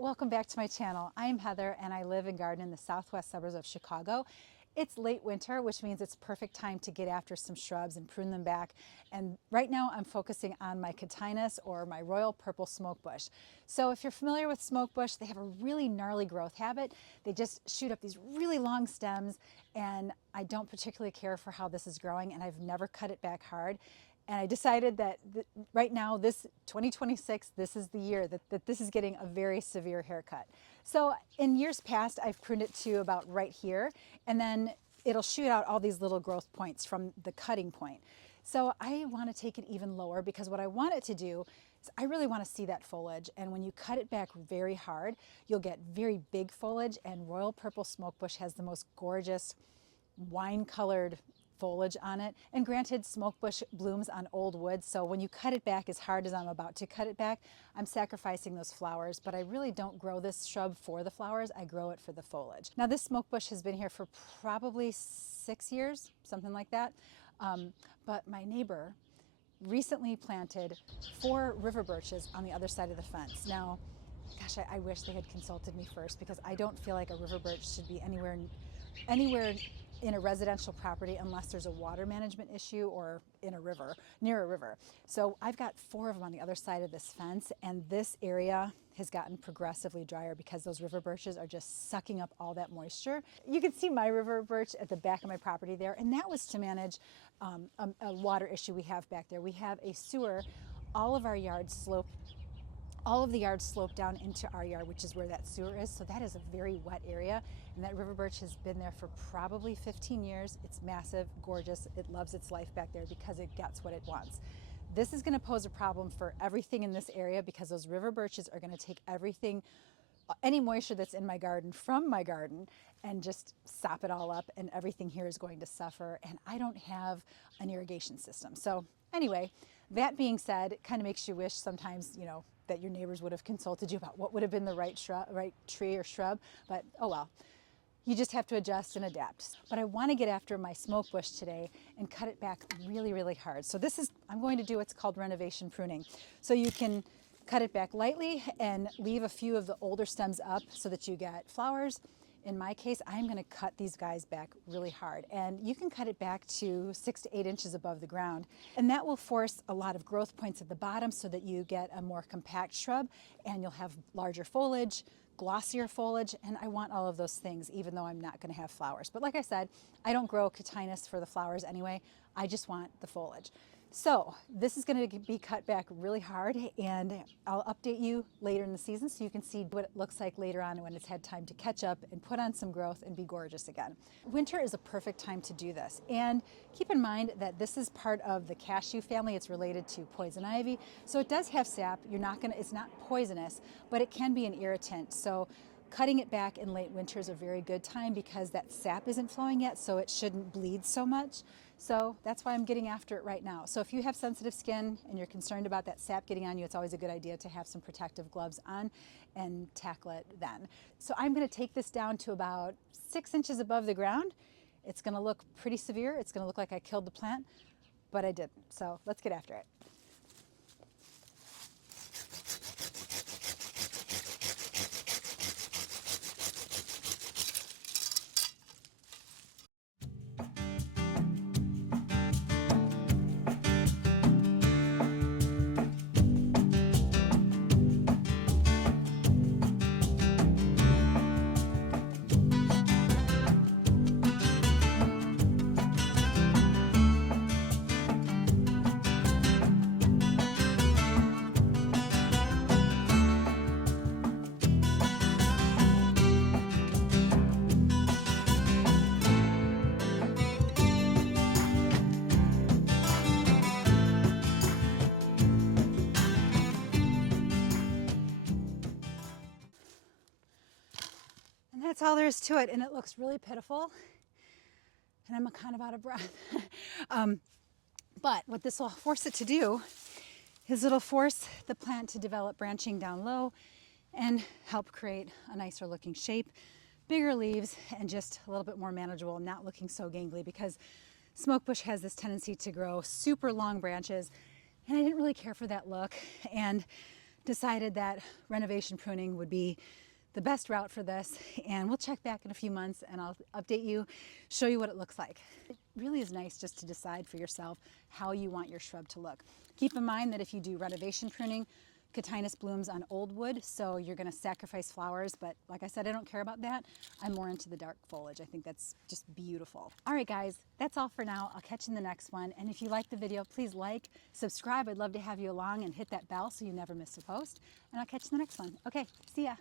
welcome back to my channel. I'm Heather and I live and garden in the southwest suburbs of Chicago. It's late winter, which means it's perfect time to get after some shrubs and prune them back. And right now I'm focusing on my Cotinus, or my royal purple smokebush. So if you're familiar with smokebush, they have a really gnarly growth habit. They just shoot up these really long stems, and I don't particularly care for how this is growing, and I've never cut it back hard. And I decided that right now, this 2026, this is the year that this is getting a very severe haircut. So in years past, I've pruned it to about right here, and then it'll shoot out all these little growth points from the cutting point. So I want to take it even lower, because what I want it to do is I really want to see that foliage. And when you cut it back very hard, you'll get very big foliage, and royal purple smokebush has the most gorgeous wine-colored foliage on it. And granted, smokebush blooms on old wood, so when you cut it back as hard as I'm about to cut it back, I'm sacrificing those flowers. But I really don't grow this shrub for the flowers, I grow it for the foliage. Now this smokebush has been here for probably 6 years, something like that. But my neighbor recently planted 4 river birches on the other side of the fence. Now, gosh, I wish they had consulted me first, because I don't feel like a river birch should be anywhere in a residential property unless there's a water management issue or in a river, near a river. So I've got 4 of them on the other side of this fence, and this area has gotten progressively drier because those river birches are just sucking up all that moisture. You can see my river birch at the back of my property there, and that was to manage a water issue we have back there. We have a sewer. All of our yards slope All of the yards slope down into our yard, which is where that sewer is. So that is a very wet area. And that river birch has been there for probably 15 years. It's massive, gorgeous. It loves its life back there because it gets what it wants. This is going to pose a problem for everything in this area, because those river birches are going to take everything, any moisture that's in my garden from my garden, and just sop it all up, and everything here is going to suffer. And I don't have an irrigation system. So anyway, that being said, it kind of makes you wish sometimes, that your neighbors would have consulted you about what would have been the right tree or shrub, but oh well. You just have to adjust and adapt. But I want to get after my smokebush today and cut it back really, really hard. So I'm going to do what's called renovation pruning. So you can cut it back lightly and leave a few of the older stems up so that you get flowers. In my case, I'm going to cut these guys back really hard, and you can cut it back to 6 to 8 inches above the ground, and that will force a lot of growth points at the bottom so that you get a more compact shrub, and you'll have larger foliage, glossier foliage, and I want all of those things, even though I'm not going to have flowers. But like I said, I don't grow Cotinus for the flowers anyway. I just want the foliage. So this is going to be cut back really hard, and I'll update you later in the season so you can see what it looks like later on when it's had time to catch up and put on some growth and be gorgeous again. Winter is a perfect time to do this, and keep in mind that this is part of the cashew family. It's related to poison ivy, so it does have sap. It's not poisonous, but it can be an irritant. So cutting it back in late winter is a very good time, because that sap isn't flowing yet, so it shouldn't bleed so much. So that's why I'm getting after it right now. So if you have sensitive skin and you're concerned about that sap getting on you, it's always a good idea to have some protective gloves on and tackle it then. So I'm going to take this down to about 6 inches above the ground. It's going to look pretty severe. It's going to look like I killed the plant, but I didn't. So let's get after it. That's all there is to it, and it looks really pitiful, and I'm kind of out of breath. But what this will force it to do is it'll force the plant to develop branching down low and help create a nicer looking shape, bigger leaves, and just a little bit more manageable, not looking so gangly, because smokebush has this tendency to grow super long branches, and I didn't really care for that look. And decided that renovation pruning would be the best route for this, and we'll check back in a few months and I'll update you, show you what it looks like. It really is nice just to decide for yourself how you want your shrub to look. Keep in mind that if you do renovation pruning, Cotinus blooms on old wood, so you're going to sacrifice flowers, but like I said, I don't care about that. I'm more into the dark foliage. I think that's just beautiful. All right, guys, that's all for now. I'll catch you in the next one, and if you like the video, please like, subscribe. I'd love to have you along, and hit that bell so you never miss a post, and I'll catch you in the next one. Okay, see ya.